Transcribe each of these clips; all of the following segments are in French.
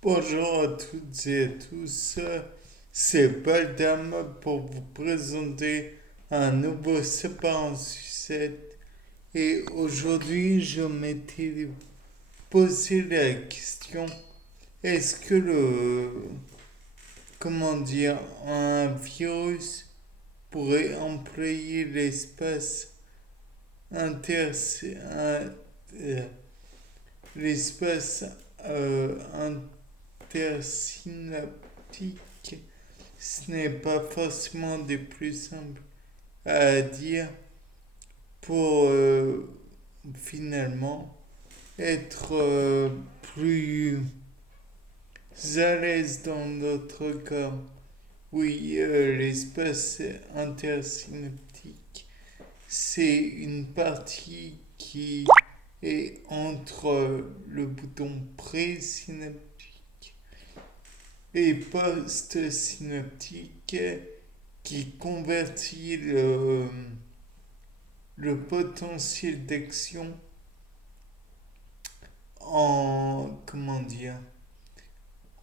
Bonjour à toutes et à tous, c'est Baldam pour vous présenter un nouveau sapin en sucette. Et aujourd'hui, je m'étais posé la question, est-ce que un virus pourrait employer un- euh, l'espace intersynaptique? Ce n'est pas forcément des plus simples à dire pour finalement être plus à l'aise dans notre corps. Oui, l'espace intersynaptique, c'est une partie qui est entre le bouton présynaptique et post-synaptique qui convertit le potentiel d'action en,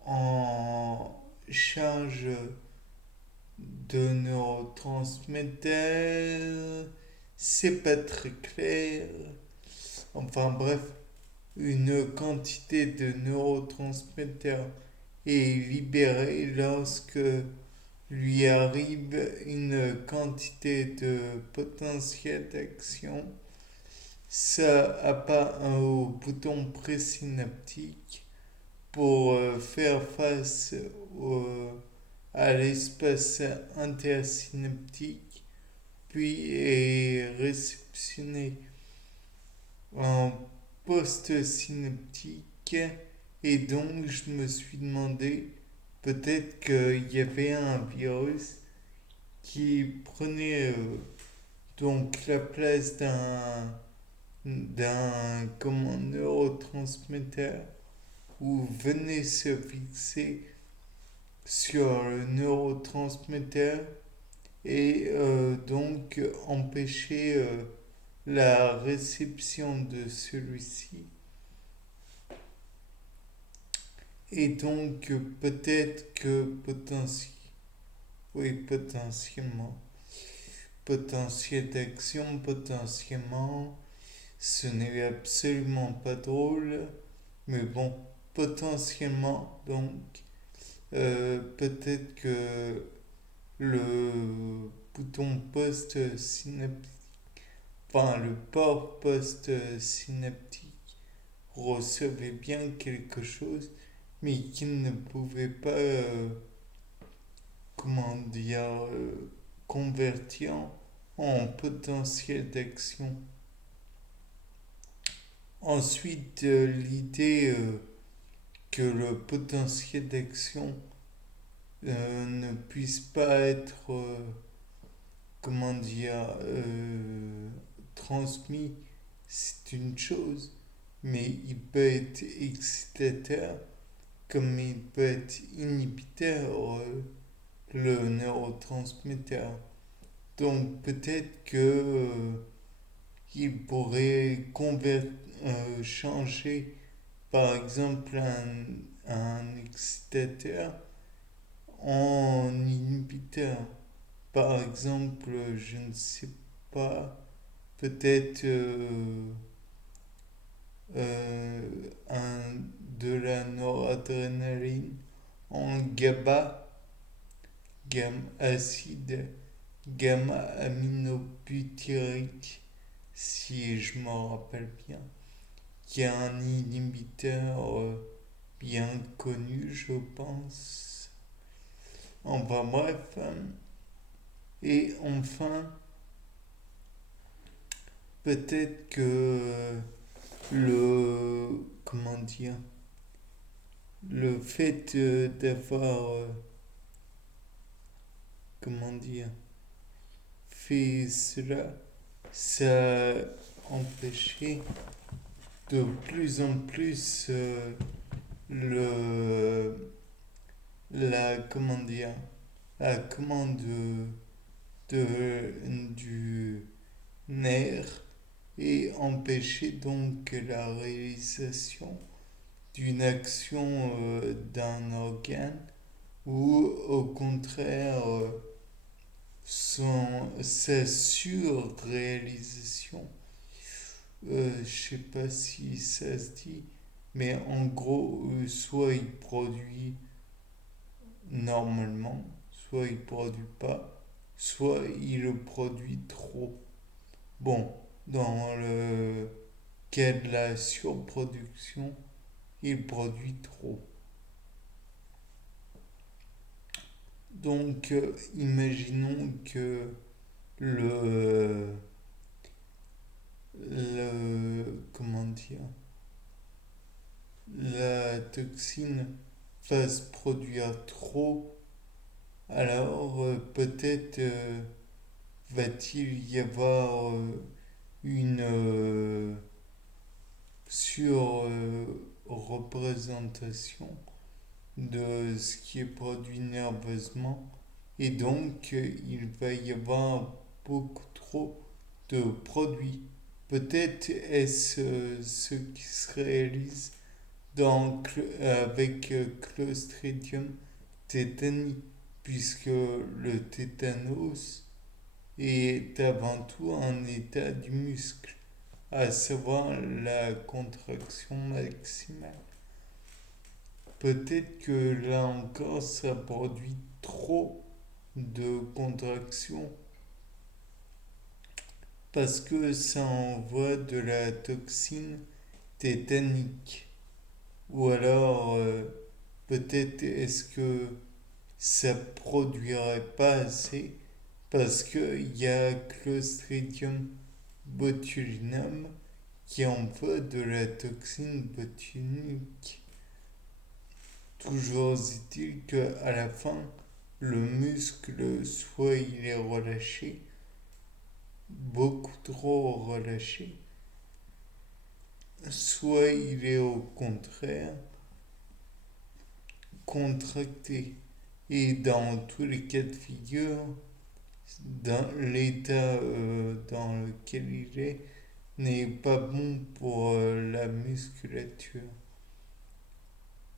en charge de neurotransmetteurs. C'est pas très clair. Enfin bref, une quantité de neurotransmetteurs est libérée lorsque lui arrive une quantité de potentiel d'action. Ça apparaît au bouton présynaptique pour faire face au- à l'espace intersynaptique, puis est réceptionné en post-synaptique. Et donc, je me suis demandé peut-être qu'il y avait un virus qui prenait donc la place d'un neurotransmetteur ou venait se fixer sur le neurotransmetteur et donc empêcher la réception de celui-ci. Et donc peut-être que oui, potentiellement, potentiel d'action, potentiellement, ce n'est absolument pas drôle, mais bon, potentiellement, donc, peut-être que le bouton post-synaptique, enfin le port post-synaptique recevait bien quelque chose, mais qu'il ne pouvait pas, comment dire, convertir en potentiel d'action. Ensuite, l'idée que le potentiel d'action ne puisse pas être, comment dire, transmis, c'est une chose, mais il peut être excitateur comme il peut être inhibiteur, le neurotransmetteur. Donc peut-être que il pourrait changer par exemple un excitateur en inhibiteur. Par exemple, je ne sais pas, peut-être euh, de la noradrénaline en GABA, acide gamma-aminobutyrique, si je m'en rappelle bien, qui est un inhibiteur bien connu, je pense. Enfin bref. Et enfin, peut-être que comment dire, le fait d'avoir, comment dire, fait cela, ça empêchait de plus en plus le, comment dire, la commande du nerf et empêcher donc la réalisation d'une action d'un organe ou au contraire sa surréalisation. Je sais pas si ça se dit, mais en gros, soit il produit normalement, soit il produit pas, soit il le produit trop. Bon, dans le cas de la surproduction, il produit trop. Donc, imaginons que le, comment dire, la toxine fasse produire trop, alors peut-être va-t-il y avoir une sur-représentation de ce qui est produit nerveusement et donc il va y avoir beaucoup trop de produits. Peut-être est-ce ce qui se réalise avec Clostridium tetani, puisque le tétanos est avant tout un état du muscle, à savoir la contraction maximale. Peut-être que là encore, ça produit trop de contraction parce que ça envoie de la toxine tétanique. Ou alors, peut-être est-ce que ça produirait pas assez parce qu'il y a Clostridium botulinum qui envoie de la toxine botulique. Toujours est-il qu'à la fin, le muscle, soit il est relâché, beaucoup trop relâché, soit il est au contraire contracté. Et dans tous les cas de figure, dans l'état dans lequel il est, n'est pas bon pour la musculature.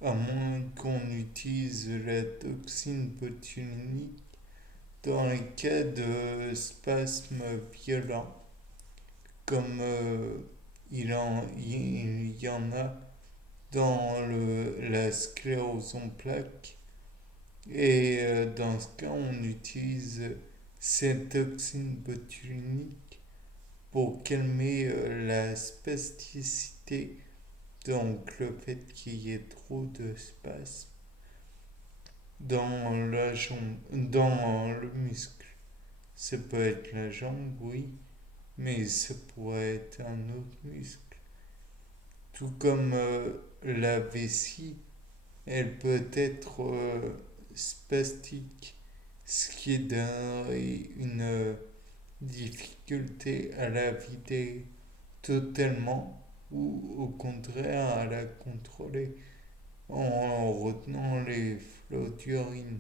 À moins qu'on utilise la toxine botulique dans les cas de spasmes violents, comme il y en a dans la sclérose en plaques. Et dans ce cas, on utilise cette toxine botulique pour calmer la spasticité, donc le fait qu'il y ait trop de spasmes dans la jambe, dans le muscle. Ça peut être la jambe, oui, mais ça pourrait être un autre muscle. Tout comme la vessie, elle peut être spastique, ce qui est une difficulté à la vider totalement ou au contraire à la contrôler en retenant les flots d'urine.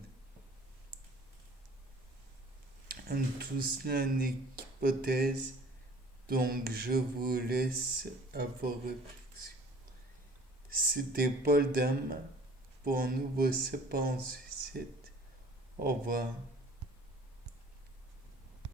Tout cela n'est qu'hypothèse, donc je vous laisse à vos réflexions. C'était Paul Dame pour un nouveau sapin en sucette. Au revoir.